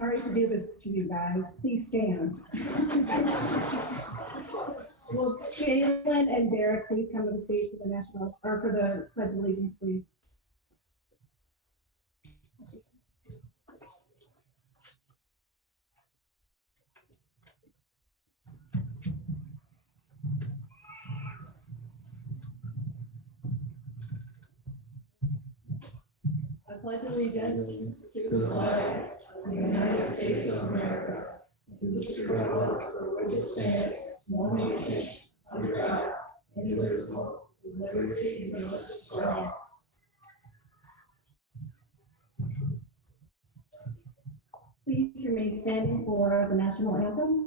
Sorry to do this to you guys. Please stand. Will Jalen and Derek please come to the stage for the national, or for the Pledge of Allegiance, please? I pledge allegiance to the flag of the United States of America, and to the republic for which it stands, one nation, under God, indivisible, with liberty and justice for all. Please remain standing for the national anthem.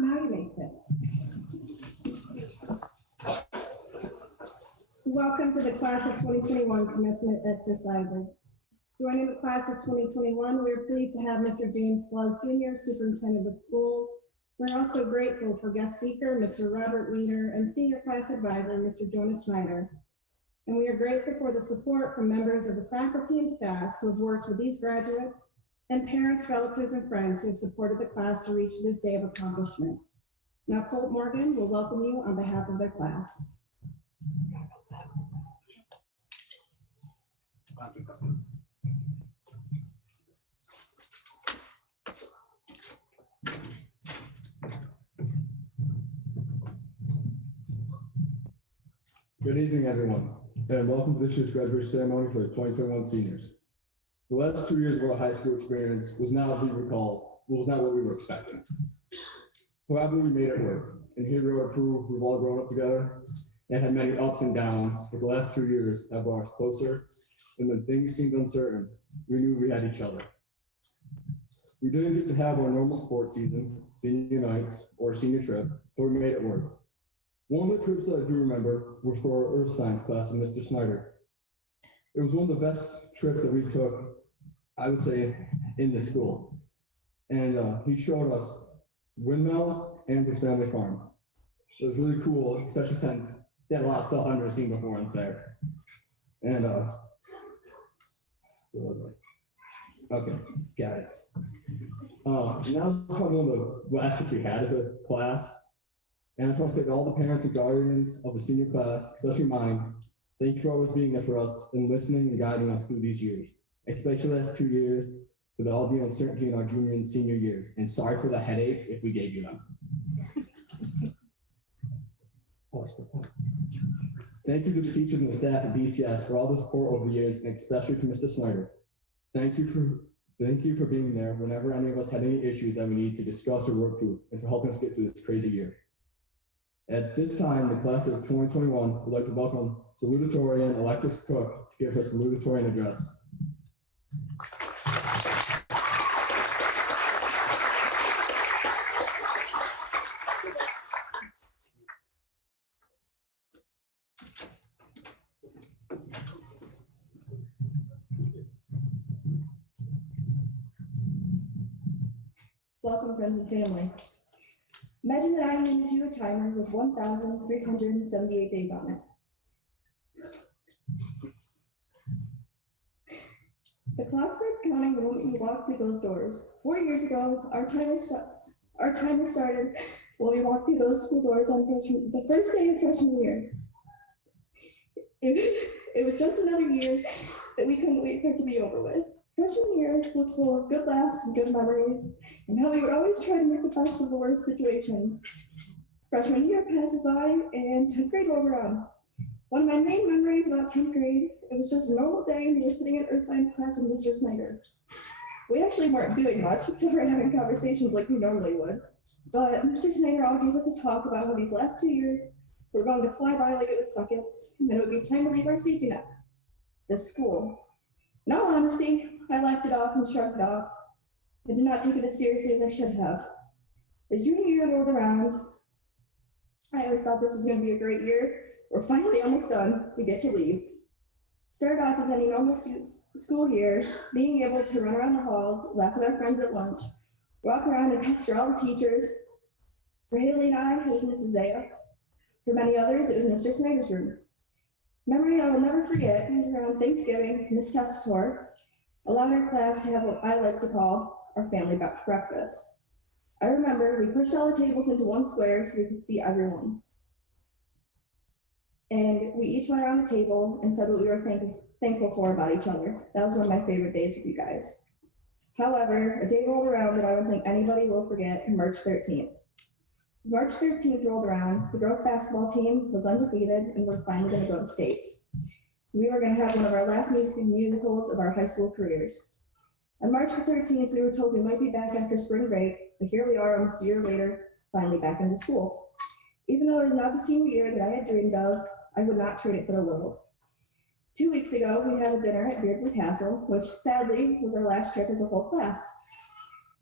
Now you may sit. Welcome to the class of 2021 commencement exercises. Joining the class of 2021, we are pleased to have Mr. James Slug Jr., Superintendent of Schools. We're also grateful for guest speaker, Mr. Robert Weiner, and Senior Class Advisor, Mr. Jonas Schneider. And we are grateful for the support from members of the faculty and staff who have worked with these graduates, and parents, relatives, and friends who have supported the class to reach this day of accomplishment. Now, Colt Morgan will welcome you on behalf of their class. Good evening, everyone, and welcome to this year's graduation ceremony for the 2021 seniors. The last 2 years of our high school experience was not, as we recall, was not what we were expecting. However, we made it work, and here we are to prove we've all grown up together and had many ups and downs, but the last 2 years have brought us closer, and when things seemed uncertain, we knew we had each other. We didn't get to have our normal sports season, senior nights, or senior trip, but we made it work. One of the trips that I do remember was for our Earth Science class with Mr. Snyder. It was one of the best trips that we took, I would say, in the school. And he showed us windmills and his family farm. So it was really cool, especially since they had a lot of stuff I've never seen before in there. And what was I? Okay, got it. Now probably one of the last trips we had as a class. And I just want to say to all the parents and guardians of the senior class, especially mine, thank you for always being there for us and listening and guiding us through these years, especially the last 2 years with all the uncertainty in our junior and senior years. And sorry for the headaches if we gave you them. Thank you to the teachers and the staff at BCS for all the support over the years, and especially to Mr. Snyder. Thank you for being there whenever any of us had any issues that we need to discuss or work through, and for helping us get through this crazy year. At this time, the class of 2021 would like to welcome salutatorian Alexis Cook to give her salutatorian address. Welcome, friends and family. Imagine that I handed you a timer with 1,378 days on it. The clock starts counting the moment you walk through those doors. 4 years ago, our timer started when we walked through those school doors on the first day of freshman year. It was just another year that we couldn't wait for it to be over with. Freshman year was full of good laughs and good memories, and how we would always try to make the best of the worst situations. Freshman year passes by, and 10th grade rolls around. One of my main memories about 10th grade, it was just a normal day, and we were sitting in earth science class with Mr. Snyder. We actually weren't doing much, except for having conversations like we normally would. But Mr. Snyder all gave us a talk about how these last 2 years were going to fly by like it was seconds, and then it would be time to leave our safety net, the school. In all honesty, I laughed it off and shrugged it off. I did not take it as seriously as I should have. As junior year rolled around, I always thought this was going to be a great year. We're finally almost done. We get to leave. Started off as any normal school year, being able to run around the halls, laugh with our friends at lunch, walk around and pester all the teachers. For Haley and I, it was Mrs. Zaya. For many others, it was Mr. Snyder's room. Memory I will never forget is around Thanksgiving, Miss Tessitore allowed our class to have what I like to call our family breakfast. I remember we pushed all the tables into one square so we could see everyone. And we each went around the table and said what we were thankful for about each other. That was one of my favorite days with you guys. However, a day rolled around that I don't think anybody will forget, March 13th. March 13th rolled around, the girls basketball team was undefeated and we're finally going to go to states. We were going to have one of our last musicals of our high school careers. On March 13th, we were told we might be back after spring break, but here we are almost a year later, finally back into school. Even though it is not the senior year that I had dreamed of, I would not trade it for the world. 2 weeks ago, we had a dinner at Beardsley Castle, which sadly was our last trip as a whole class.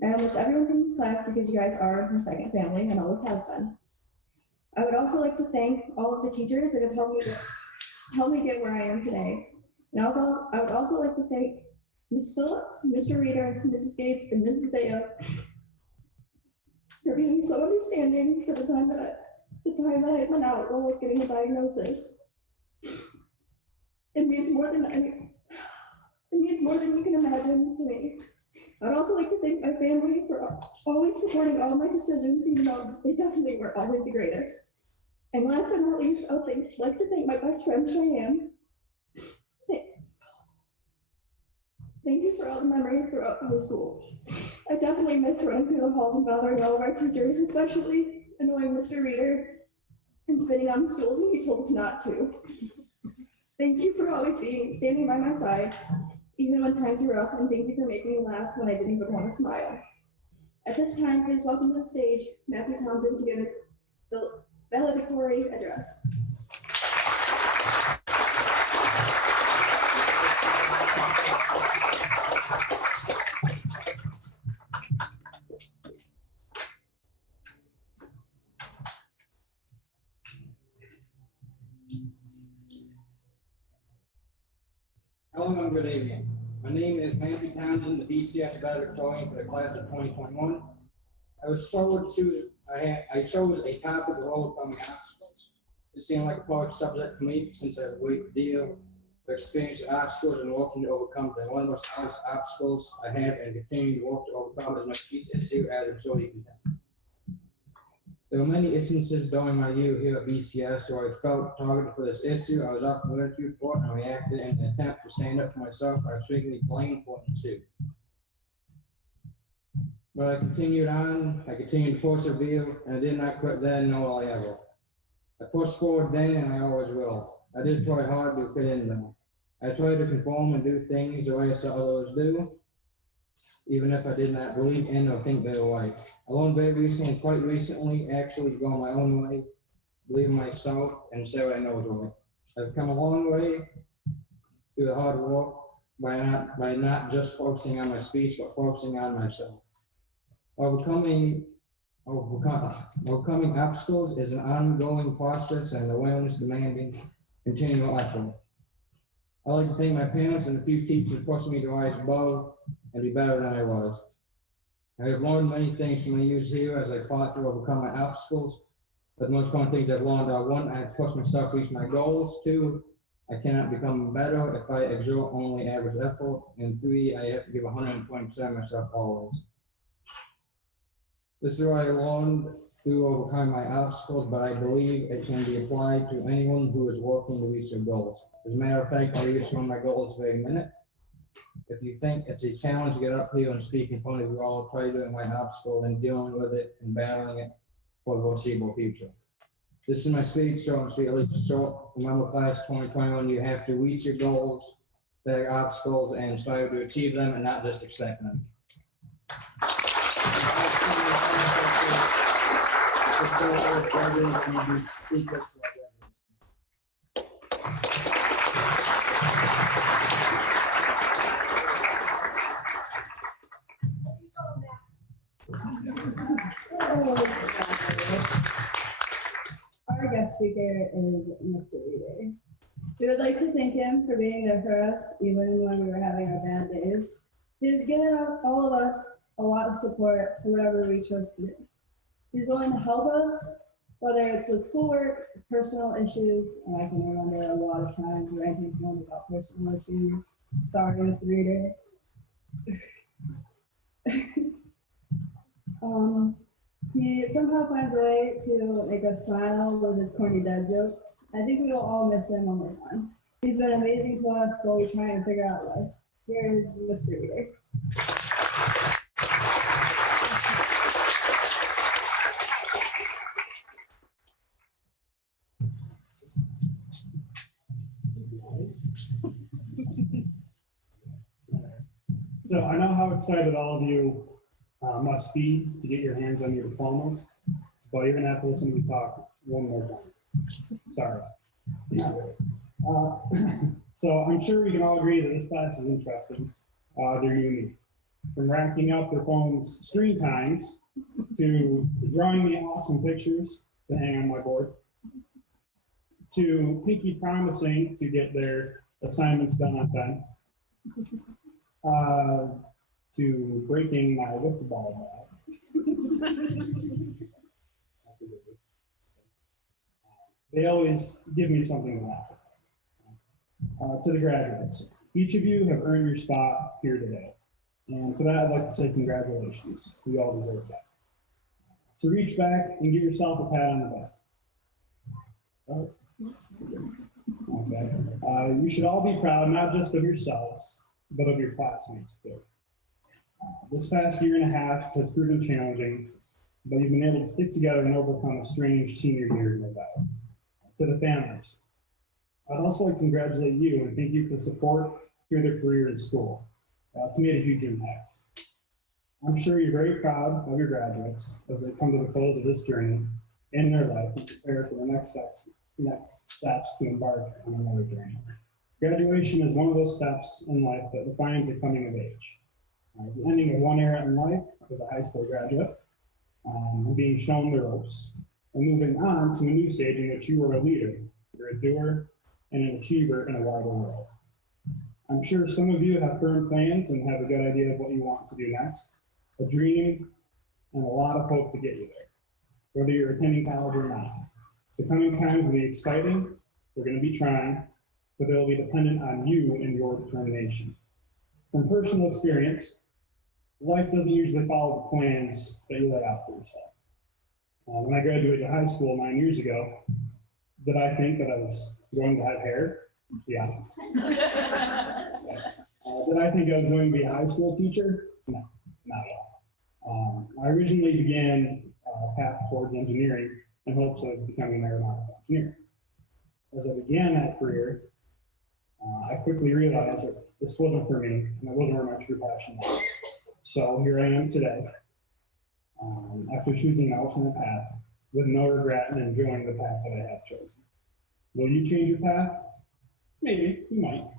I almost everyone from this class because you guys are my second family and always have been. I would also like to thank all of the teachers that have helped me get where I am today. And I would also like to thank Ms. Phillips, Mr. Reader, Mrs. Gates, and Mrs. Zaya for being so understanding for the time that I had been out while I was getting a diagnosis. It means more than you can imagine to me. I'd also like to thank my family for always supporting all of my decisions, even though they definitely weren't always the greatest. And last but not least, I would like to thank my best friend, Cheyenne. Thank you for all the memories throughout high school. I definitely miss running through the halls and bothering all of our teachers, especially annoying Mr. Reader and spitting on the stools when he told us not to. Thank you for always standing by my side, even when times were rough, and thank you for making me laugh when I didn't even want to smile. At this time, please welcome to the stage Matthew Thompson to give us the valedictory address. Hello and good evening. My name is Matthew Thompson, the BCS valedictorian for the class of 2021. I chose a topic of overcoming obstacles. It seemed like a perfect subject for me since I have a great deal of experience with obstacles and working to overcome them. One of the most honest obstacles I have and continue to work to overcome is my speech issue as a majority content. There were many instances during my year here at BCS where I felt targeted for this issue. I was often ridiculed for it and reacted in an attempt to stand up for myself. I was frequently blamed for it too. But I continued on, I continued to persevere, and I did not quit then, nor will I ever. I pushed forward then, and I always will. I did try hard to fit in though. I tried to conform and do things the way I saw others do, even if I did not believe in or think they were right. I learned very recently, quite recently, actually to go my own way, believe in myself, and say what I know is right. I've come a long way through the hard work by not just focusing on my speech, but focusing on myself. Overcoming obstacles is an ongoing process and awareness demanding continual effort. I'd like to thank my parents and a few teachers pushing me to rise above and be better than I was. I have learned many things from my years here as I fought to overcome my obstacles. But the most important things I've learned are: one, I have to push myself to reach my goals. Two, I cannot become better if I exert only average effort. And three, I have to give 120% of myself always. This is what I learned through overcoming my obstacles, but I believe it can be applied to anyone who is working to reach their goals. As a matter of fact, I reached one of my goals this very minute. If you think it's a challenge to get up here and speak in front of you all, try doing my obstacle and dealing with it and battling it for the foreseeable future. This is my speech, short and sweet, at least short. Remember, class 2021, you have to reach your goals, their obstacles, and strive to achieve them and not just expect them. Our guest speaker is Mr. Reader. We would like to thank him for being there for us, even when we were having our bad days. He's given all of us a lot of support for whatever we chose to do. He's willing to help us, whether it's with schoolwork, personal issues, and I can remember a lot of times ranting to him about personal issues. Sorry, Mr. Reader. He somehow finds a way to make us smile with his corny dad jokes. I think we will all miss him on the one. He's been amazing to us while we try and figure out life. Here is Mr. Reader. So I know how excited all of you must be to get your hands on your diplomas, but you're gonna have to listen to me talk one more time. Sorry. So I'm sure we can all agree that this class is interesting. They're unique. From racking up their phone's screen times to drawing me awesome pictures to hang on my board, to pinky promising to get their assignments done on time, to breaking my wiffle ball bat. They always give me something to laugh at. To the graduates, each of you have earned your spot here today. And for that, I'd like to say congratulations. We all deserve that. So reach back and give yourself a pat on the back. Okay. You should all be proud, not just of yourselves, but of your classmates too. This past year and a half has proven challenging, but you've been able to stick together and overcome a strange senior year, no doubt. To the families, I'd also like to congratulate you and thank you for the support through their career in school. It's made a huge impact. I'm sure you're very proud of your graduates as they come to the close of this journey in their life and prepare for the next steps to embark on another journey. Graduation is one of those steps in life that defines the coming of age. The ending of one era in life as a high school graduate, being shown the ropes, and moving on to a new stage in which you are a leader, you're a doer, and an achiever in a wider world. I'm sure some of you have firm plans and have a good idea of what you want to do next, a dream, and a lot of hope to get you there, whether you're attending college or not. The coming times will be exciting, they're going to be trying, but they'll be dependent on you and your determination. From personal experience, life doesn't usually follow the plans that you lay out for yourself. When I graduated high school 9 years ago, did I think that I was going to have hair? Yeah. Did I think I was going to be a high school teacher? No, not at all. I originally began a path towards engineering in hopes of becoming an aeronautical engineer. As I began that career, I quickly realized that this wasn't for me, and it wasn't where my true passion was. So here I am today, after choosing an alternate path, with no regret and enjoying the path that I have chosen. Will you change your path? Maybe, you might.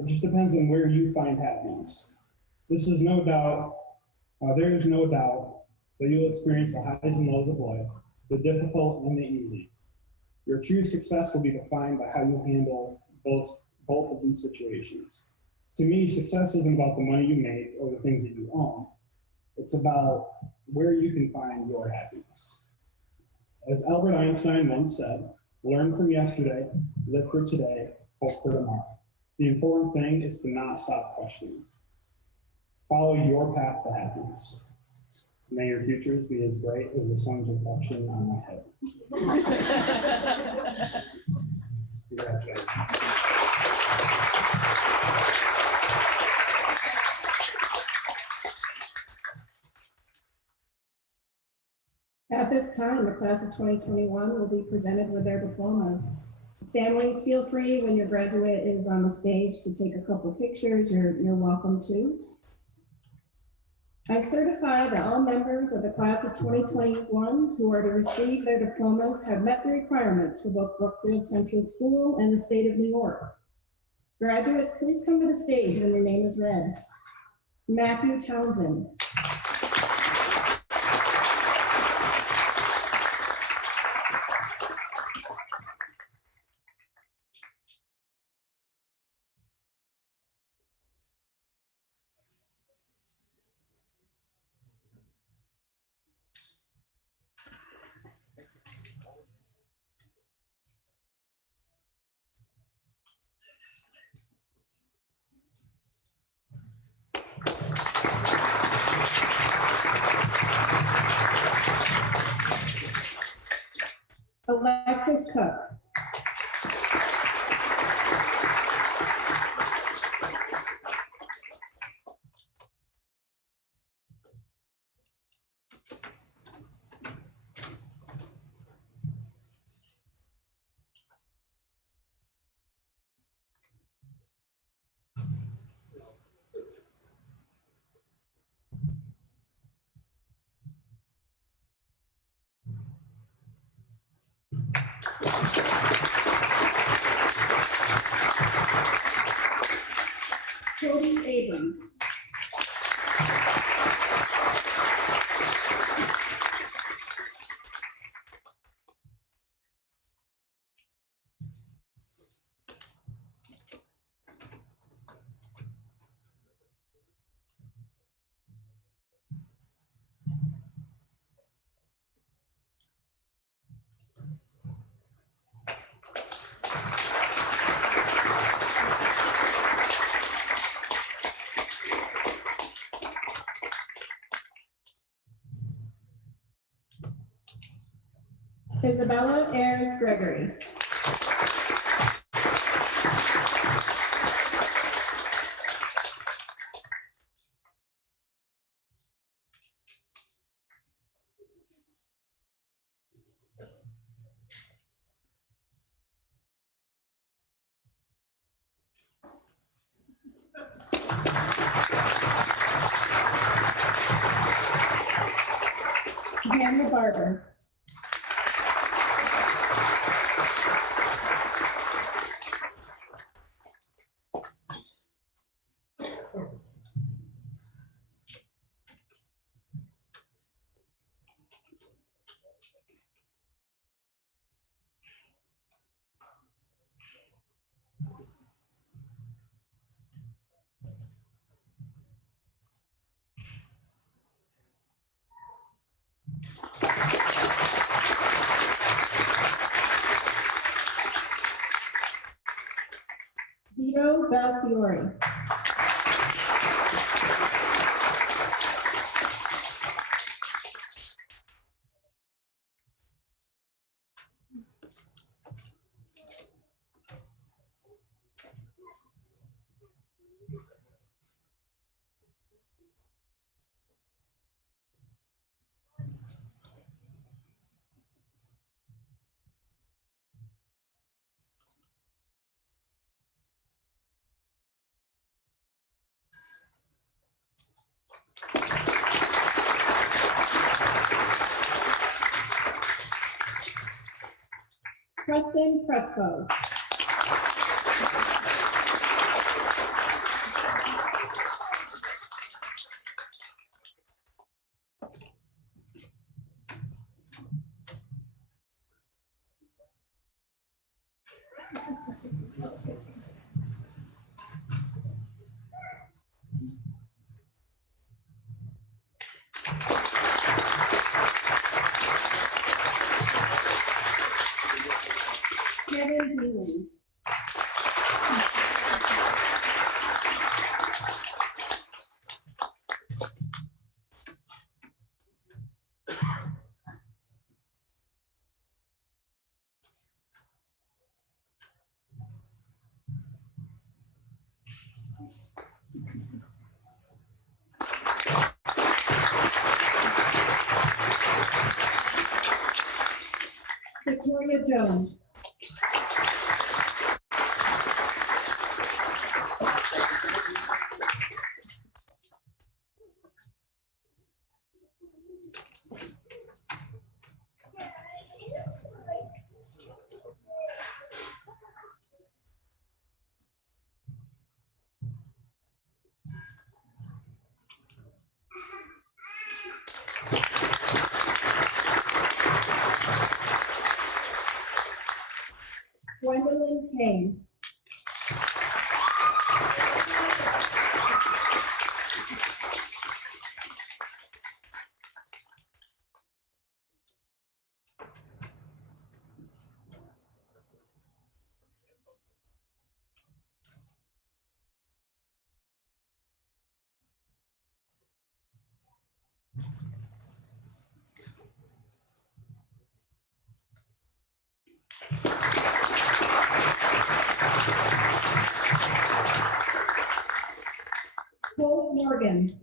It just depends on where you find happiness. There is no doubt that you'll experience the highs and lows of life, the difficult and the easy. Your true success will be defined by how you handle both of these situations. To me, success isn't about the money you make or the things that you own. It's about where you can find your happiness. As Albert Einstein once said, learn from yesterday, live for today, hope for tomorrow. The important thing is to not stop questioning. Follow your path to happiness. May your futures be as bright as the sun's reflection on my head. Congrats, guys. At this time, the class of 2021 will be presented with their diplomas. Families, feel free when your graduate is on the stage to take a couple pictures. You're welcome to. I certify that all members of the class of 2021 who are to receive their diplomas have met the requirements for both Brookfield Central School and the state of New York. Graduates, please come to the stage when your name is read. Matthew Townsend. Alexis Cook. Cody Abrams. Isabella Ayers Gregory. Daniel Barber. Vito Belfiore. Preston Crespo. Kevin Dealing. Victoria Jones. Gwendolyn Kane. Cole Morgan.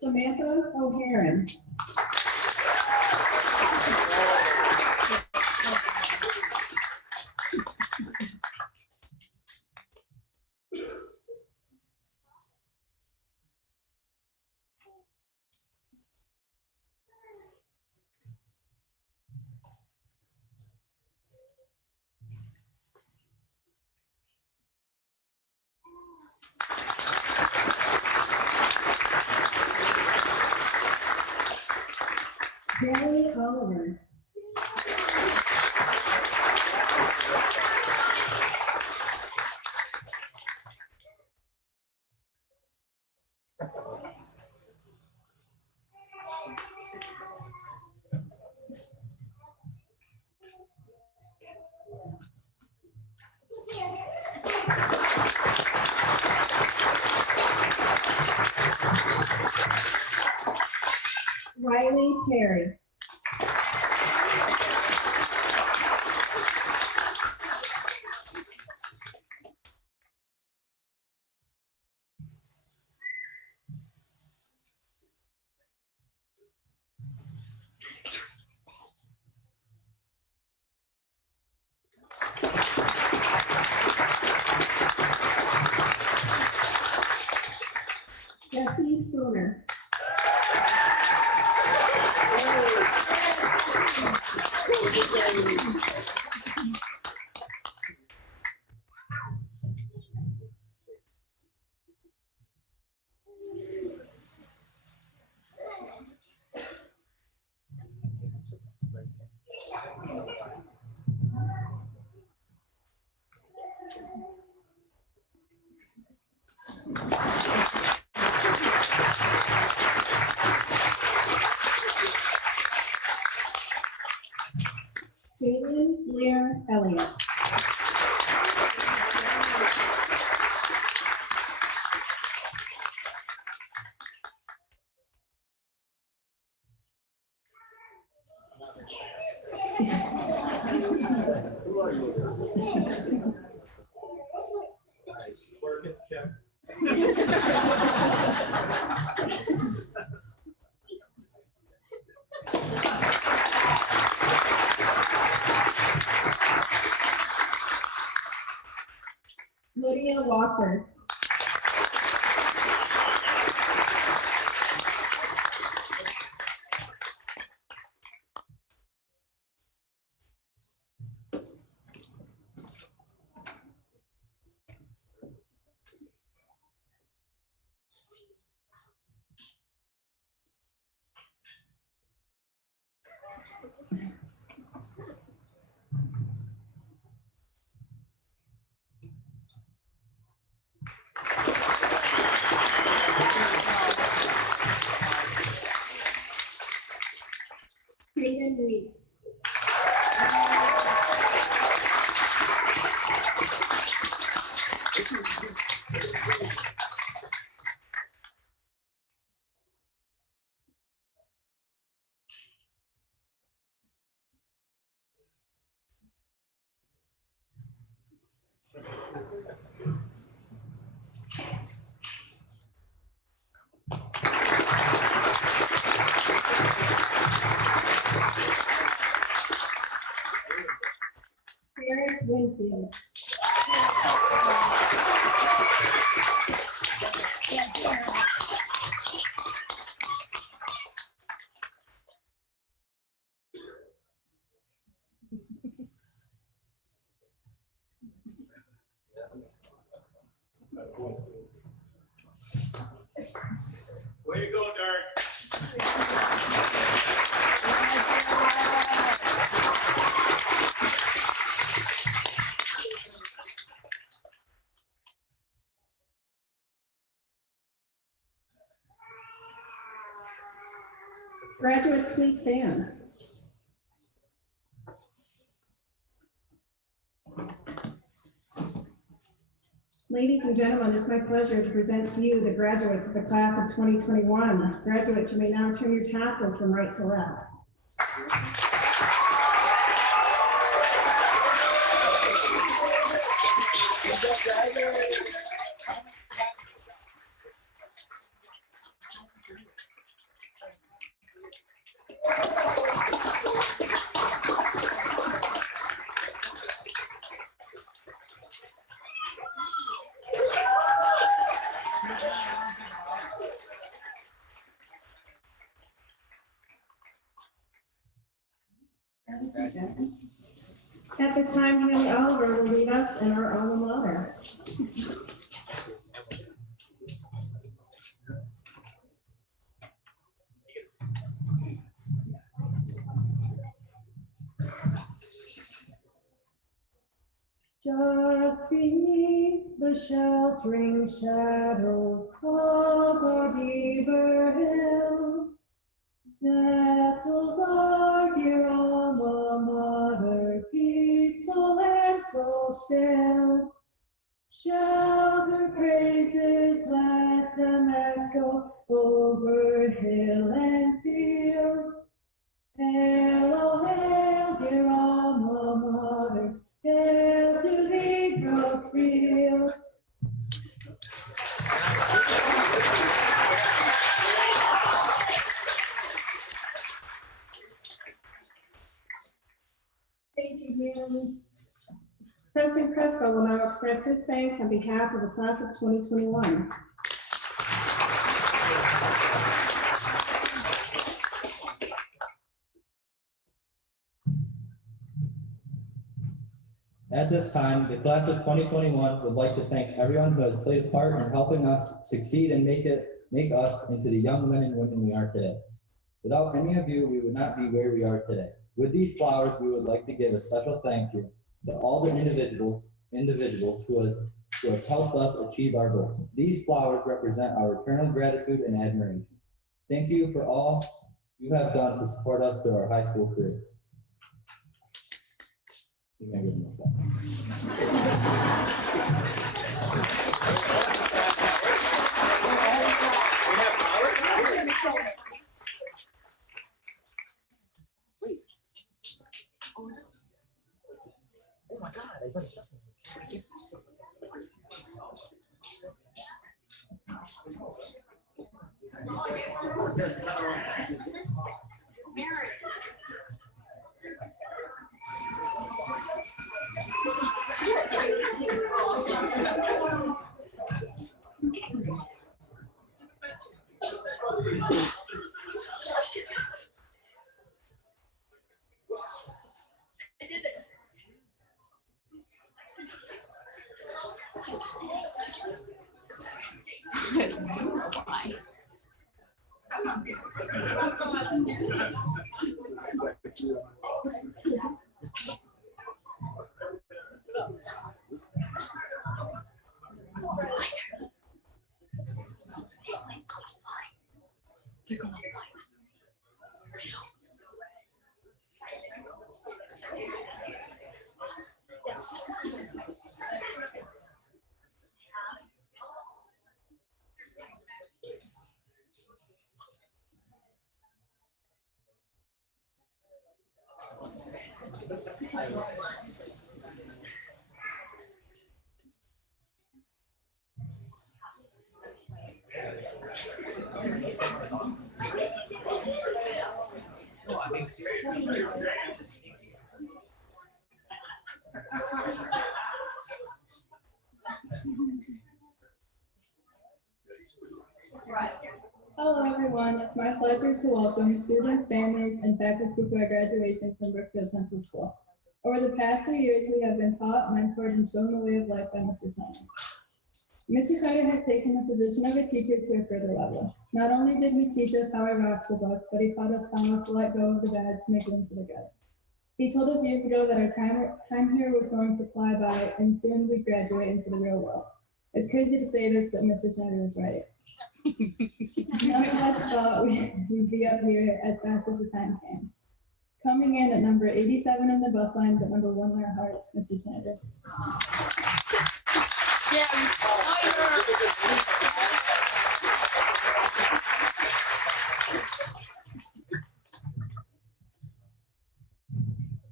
Samantha O'Haron. Gary Oliver. Riley Perry. Jesse Spooner. Jalen Lear Elliott. Lydia Walker. Hayden Weeks. Eric Winfield. Way to go, Derek. Graduates, please stand. Ladies and gentlemen, it's my pleasure to present to you the graduates of the class of 2021. Graduates, you may now turn your tassels from right to left. At this time, Haley Oliver will lead us in our alma mater. Just beneath the sheltering shadows of our Beaver Hill, nestles our dear alma mater, peaceful and so still. Shout her praises, let them echo over hill and field. Hail, oh hail, dear alma mater, hail to thee, Brookfield. Thank you, Haley. President Crespo will now express his thanks on behalf of the class of 2021. At this time, the class of 2021 would like to thank everyone who has played a part in helping us succeed and make us into the young men and women we are today. Without any of you, we would not be where we are today. With these flowers, we would like to give a special thank you to all the individuals who have helped us achieve our goals. These flowers represent our eternal gratitude and admiration. Thank you for all you have done to support us through our high school career. You may give them a clap. Oh my God, I better stop. Hello, everyone. It's my pleasure to welcome students, families, and faculty to our graduation from Brookfield Central School. Over the past 3 years, we have been taught, mentored, and shown the way of life by Mr. Snyder. Mr. Snyder has taken the position of a teacher to a further level. Not only did he teach us how our rocks the book, but he taught us how to let go of the bad to make room for the good. He told us years ago that our time here was going to fly by, and soon we'd graduate into the real world. It's crazy to say this, but Mr. Snyder was right. None of us thought we'd be up here as fast as the time came. Coming in at number 87 in the bus line, but number 1 in our hearts, Mr. Snyder.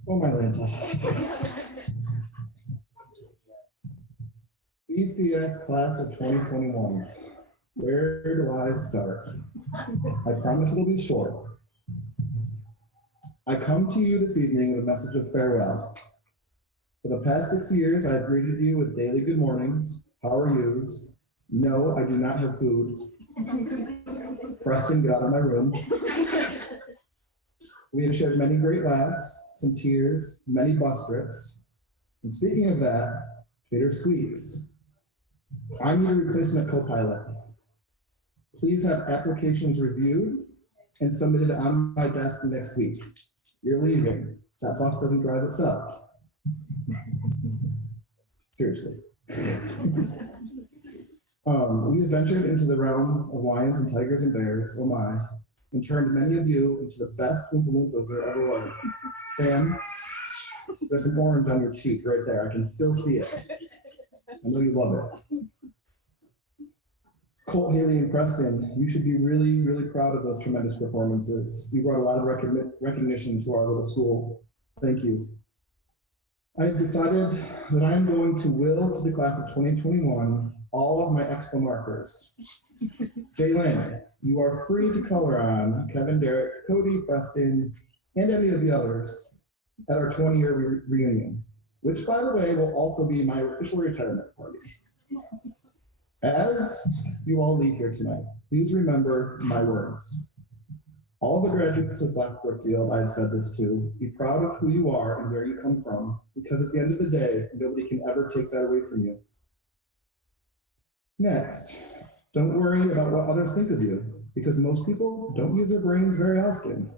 Oh, my Lanta. BCS class of 2021. Where do I start? I promise it'll be short. I come to you this evening with a message of farewell. For the past 6 years, I've greeted you with daily good mornings, how are yous? No, I do not have food. Preston, get out of my room. We have shared many great laughs, some tears, many bus trips. And speaking of that, Peter squeaks. I need a replacement co-pilot. Please have applications reviewed and submitted on my desk next week. You're leaving. That bus doesn't drive itself. Seriously. We have ventured into the realm of lions and tigers and bears, oh my, and turned many of you into the best Oompa Loompas there ever was. Sam, there's an orange on your cheek right there. I can still see it. I know you love it. Colt, Haley, and Preston, you should be really, really proud of those tremendous performances. You brought a lot of recognition to our little school. Thank you. I have decided that I am going to will to the class of 2021 all of my expo markers. Jalen, you are free to color on Kevin, Derek, Cody, Preston, and any of the others at our 20-year reunion, which, by the way, will also be my official retirement party. As you all leave here tonight, please remember my words. All the graduates of left Brookfield, I've said this to, be proud of who you are and where you come from, because at the end of the day, nobody can ever take that away from you. Next, don't worry about what others think of you, because most people don't use their brains very often.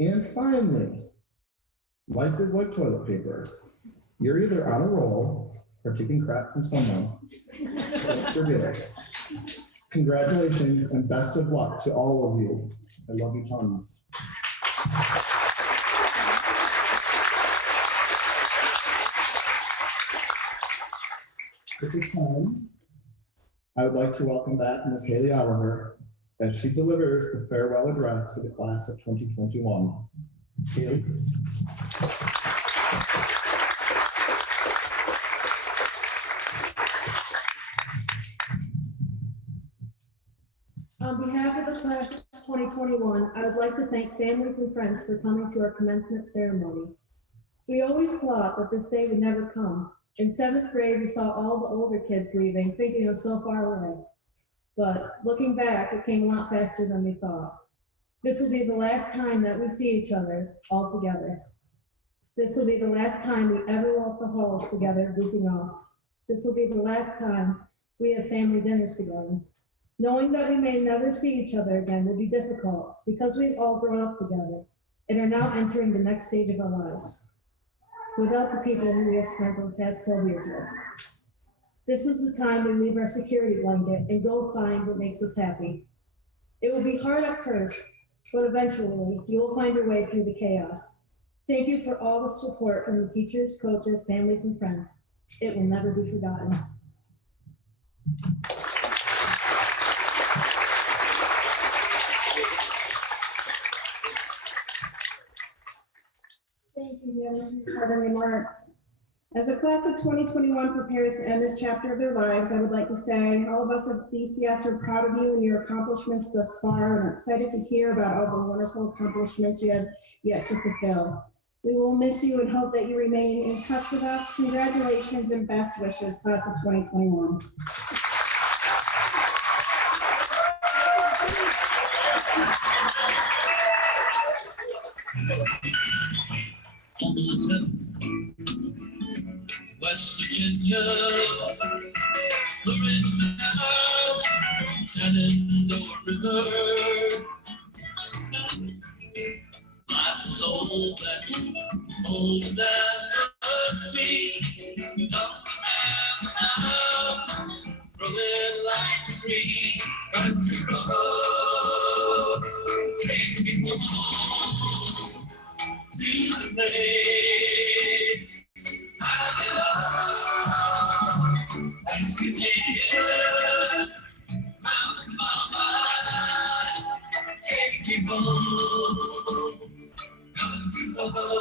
And finally, life is like toilet paper. You're either on a roll or taking crap from someone. Don't forget it. Congratulations and best of luck to all of you. I love you tons. At this time, I would like to welcome back Ms. Haley Oliver as she delivers the farewell address to the class of 2021. Haley. On behalf of the class of 2021, I would like to thank families and friends for coming to our commencement ceremony. We always thought that this day would never come. In 7th grade, we saw all the older kids leaving, thinking it was so far away. But looking back, it came a lot faster than we thought. This will be the last time that we see each other all together. This will be the last time we ever walk the halls together, goofing off. This will be the last time we have family dinners together. Knowing that we may never see each other again will be difficult because we've all grown up together and are now entering the next stage of our lives without the people who we have spent the past 12 years with. This is the time we leave our security blanket and go find what makes us happy. It will be hard at first, but eventually you will find your way through the chaos. Thank you for all the support from the teachers, coaches, families, and friends. It will never be forgotten. Thank you, Jim, for the remarks. As the class of 2021 prepares to end this chapter of their lives, I would like to say all of us at BCS are proud of you and your accomplishments thus far, and are excited to hear about all the wonderful accomplishments you have yet to fulfill. We will miss you and hope that you remain in touch with us. Congratulations and best wishes, class of 2021. West Virginia, the Ridge Mountains, Shenandoah River. Life is older than the trees, younger than the mountains, growing like the breeze. Country road, take me home to the place I belong. West Virginia, mountain mama, take me home.